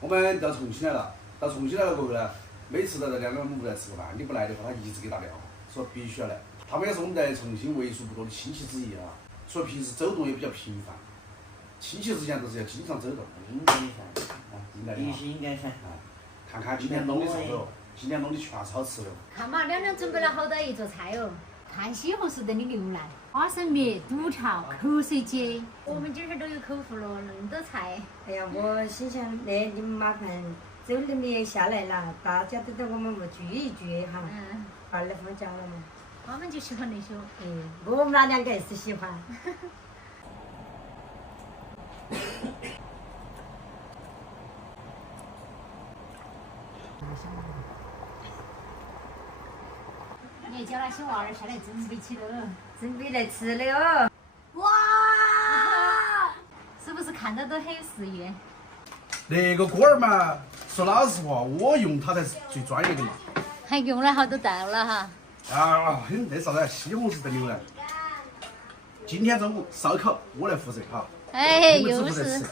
我们到重庆来了，到重庆来了过后呢，每次到这两个屋来吃个饭，你不来的话，他一直给打电话，说必须要来。他们也是我们在重庆为数不多的亲戚之一啊，所以平时走动也比较频繁。亲戚之间都是要经常走动。应该噻，必须应该噻。看看今天弄的啥子哦，今天弄的全是好吃的。看嘛，两准备了好大一桌菜哦。看西红柿炖的牛腩、花生米、肚条、口水鸡，我们今儿都有口福了，那么多菜。哎呀，我心想，那你们麻烦周年也下来了，大家都在我们屋聚一聚哈。二来放假了嘛。他们就喜欢那些。我们那两个也是喜欢。你叫那些娃儿下来准备起了，准备来吃的哦。哇！是不是看到都很有食欲？那个锅儿嘛，说老实话，我用它才是最专业的嘛。还用了好多道了哈。那啥子西红柿炖牛腩。今天中午烧烤我来负责哈，哎，你们只又负责吃是。。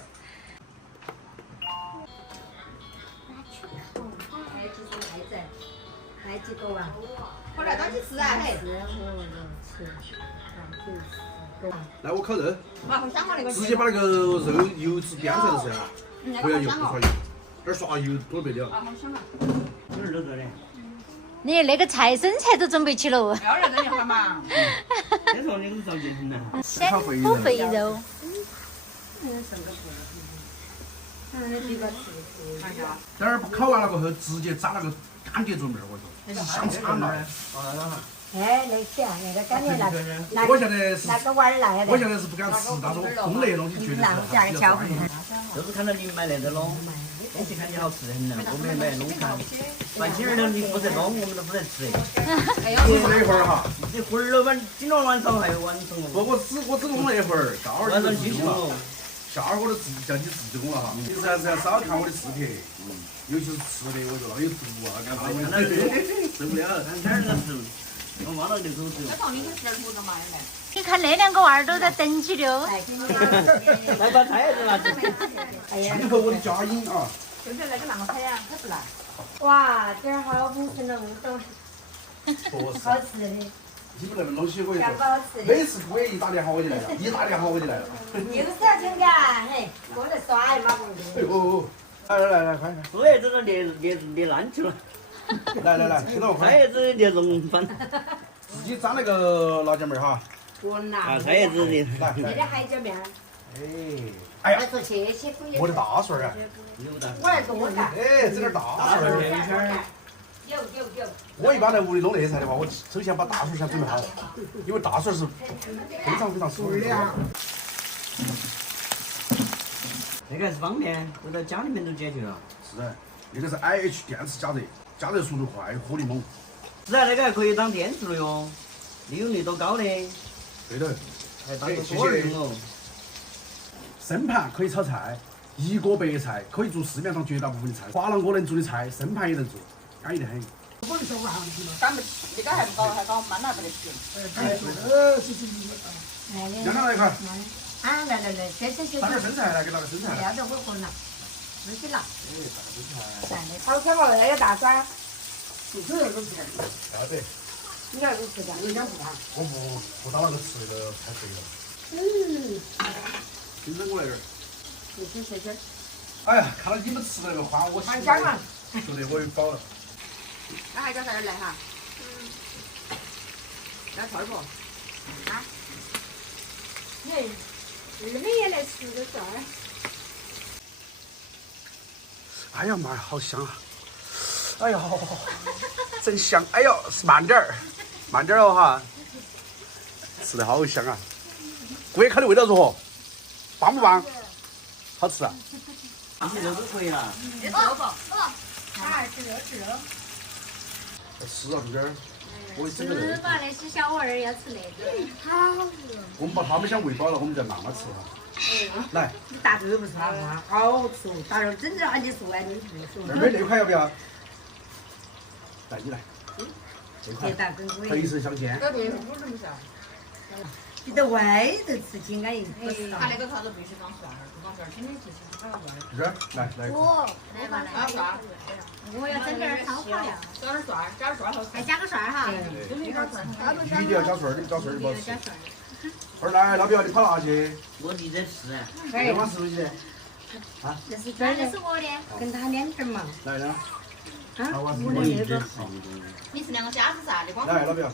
还几个啊？回来当起吃啊，嘿。来，我烤肉，哇，好香啊那个。直接把那个肉油脂煸出来的时候啊，不要油，不刷油，这儿刷油多备了。啊，好香啊！有点热热的。你那个菜生菜都准备起了。要热热一会儿嘛。这时候你都着急很了。先卤肥肉。等会儿烤完了过后，直接炸那个干碟做面儿，我说香惨了。哎，那行，那个干碟那我现在是，那个娃儿来的。我现在是不敢吃，但是我烘那些东西绝对是加个椒粉。就是看到你买那个咯，东西看起好吃得很了，我们也买弄看。饭今儿呢，你负责弄，我们都负责吃。只是那会儿哈，这会儿了今儿晚上还有晚上哦。不，我只弄了一会儿，下会儿晚上就自己了。继续弄。下会儿我就叫你自己弄了哈。平时还是要少看我的视频，尤其是吃的，我说那有毒啊，干啥我受不了。看天儿那是，我忘了那口子。那放你去吃点土豆嘛，来。你看那两个娃儿都在等起的哦。来把菜都拿去。庆贺我的佳音啊！就觉得那个那么菜呀，他不来。哇，这儿好丰盛的物种，确实。好吃的，你们那个东西我跟你全部说，好吃的。每次我也一打电话我就来了，一打电话我就来了。有啥情感？嘿，我在耍一马步哎呦，来，快点！猪叶子都捏烂去了，来，听到快！菜叶子捏融翻。自己沾那个辣椒面儿哈。我拿。啊，菜叶子捏。来，这点海椒面。哎呀，做切可以。我的大蒜儿啊！有的。我来多干。哎，整点大蒜儿。片片。有。我一般在屋里弄那些菜的话，我首先把大蒜先准备好，因为大蒜是非常舒服的。那个还是方便，回到家里面都解决了。是的，那个是 IH 电磁加热，加热速度快，火力猛。是啊，那个还可以当电磁炉哟，利用率多高的。对的。还当个锅儿用哦。生盘可以炒菜，一锅白菜可以做市面上绝大部分的菜。华南锅能做的菜，生盘也能做，安逸得很。赶不那个还不高，还高慢了不得行。让他来一块。啊，来，这。拿点生菜来，给拿个生菜。要得我和拿，自己拿。大生菜。好香哦，那个大蒜。要得。你要吃的，你想不看？我不打那个吃那个太肥了。你扔过来点儿。谢。哎呀，看到你们吃那个欢，我很香啊。觉得我又饱了。那还叫啥点来哈？要串儿不？啊？你们也来吃个串儿。哎呀妈呀，好香啊！哎呀，真香！哎呦，慢点儿哦哈，吃的好香啊！锅烤的味道如何？棒不棒？好吃啊！这些肉都可以了。热不？吃肉。是啊，这儿，我整个肉。是吧？那些小娃儿要吃那个。我们把他们先喂饱了，我们再慢慢吃哈。来，你大肉不是好啊，好吃，大肉整整你说你不说。二妹那块要不要？来，你来。这块大根可以。肥瘦相间。这边不怎么香。你在外头吃起安逸，不是他那个烤肉必须放蒜儿，不放蒜儿，真的就是它味儿。是，来，我来吧加蒜儿，我要整点烧烤料，加点蒜儿，加点蒜儿好吃。再加个蒜儿哈。真的加点蒜儿。一定要加蒜儿的，加蒜儿的不好吃。加蒜儿。二来，老表你跑哪去？我立在吃。这碗是不是？那是那这是我的。跟他两点嘛。来呢？啊，我我的那个。你是两个虾子噻，你光来，老表。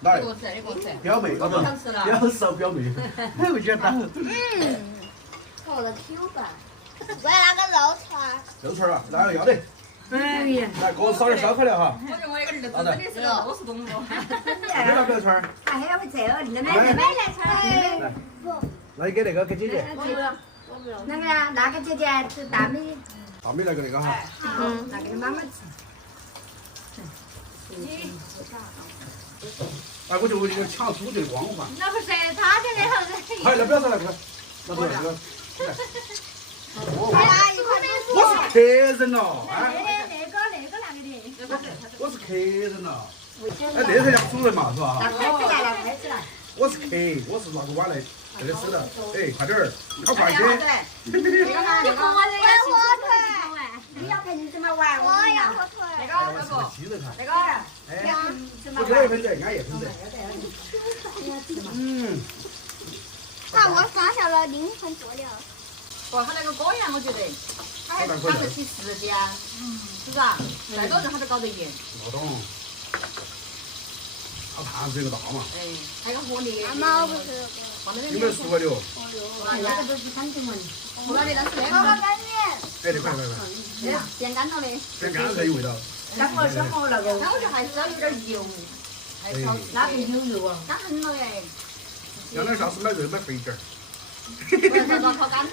来，你给我吃，你给我吃。表妹，我不想吃了。表嫂表妹，我觉得。我的 Q 吧。我要那个肉串儿。肉串儿啊，来要得。哎呀，来，给我烧点烧烤料哈。我觉得我一个儿子真的是个肉食动物。有哪个串儿？还要会这个，你来买来串儿。来，那你给那个给姐姐。那个呀，那个姐姐吃大米，大米来个那个哈。那个妈妈吃。哎，我就要抢猪的光环。那不是他在那头。哎，那表嫂来，快，那不那个。阿姨，快点我是客人了，哎，那个我是客人了。哎，这才像主人嘛，是吧？拿筷子来，拿筷子来。我是客，我是拿个碗来这里吃的。哎，快点儿，靠快些。你和我这个火腿，你要看你怎么玩，我要火腿。那我个吃个鸡肉看。那个，哎，我这一盆子，安逸盆子。嗯。看我刷下了灵魂佐料。不，他那个果园，我觉得他还是讲得起时间，是不是啊？再多人他都搞得赢。我懂。他盘子有个大嘛。哎，还有火力。妈，我不吃。放在那有没有10块6？那个都是三斤嘛。后来的那是那妈妈个干面。哎，对，快。变干了的。先干才有味道。那个小毛那个，那我觉得还是要有点油，还是少那个有肉啊。干很了哎。让点下次买肉买肥点儿。不要烧到烤干来。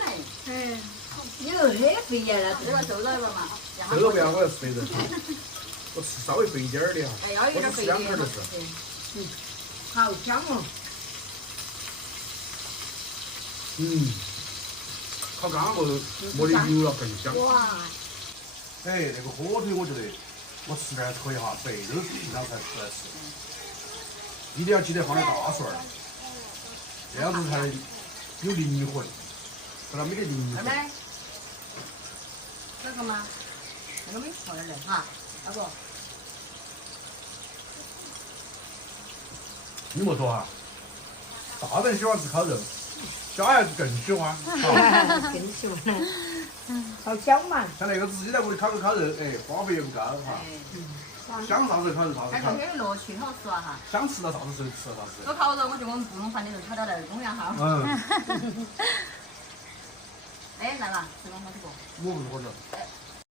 有很肥呀，这个瘦肉了嘛。这个不要，我要吃肥肉。我吃稍微肥一点儿的哈。哎，要有点肥的。好香哦。烤干过没得油了更香。哇。哎，那个火腿我觉得我吃点可以哈，白肉平常才出来吃。一定要记得放点大蒜儿，这样子才有灵魂。不然没得灵魂。妹，这个吗？那个没错点嘞哈，要不？你莫说哈，大人喜欢吃烤肉，小孩子更喜欢。更喜欢了。好香嘛。像那个自己在屋里烤个烤肉，哎，花费也不高哈。想啥时候烤就啥时候烤，还是很乐趣，好吃啊哈。想吃到啥子时候吃到啥子时候。这烤肉，我觉得我们布隆饭的就烤到那儿公园哈。嗯。哎，来了，这个我这个。我不是火着。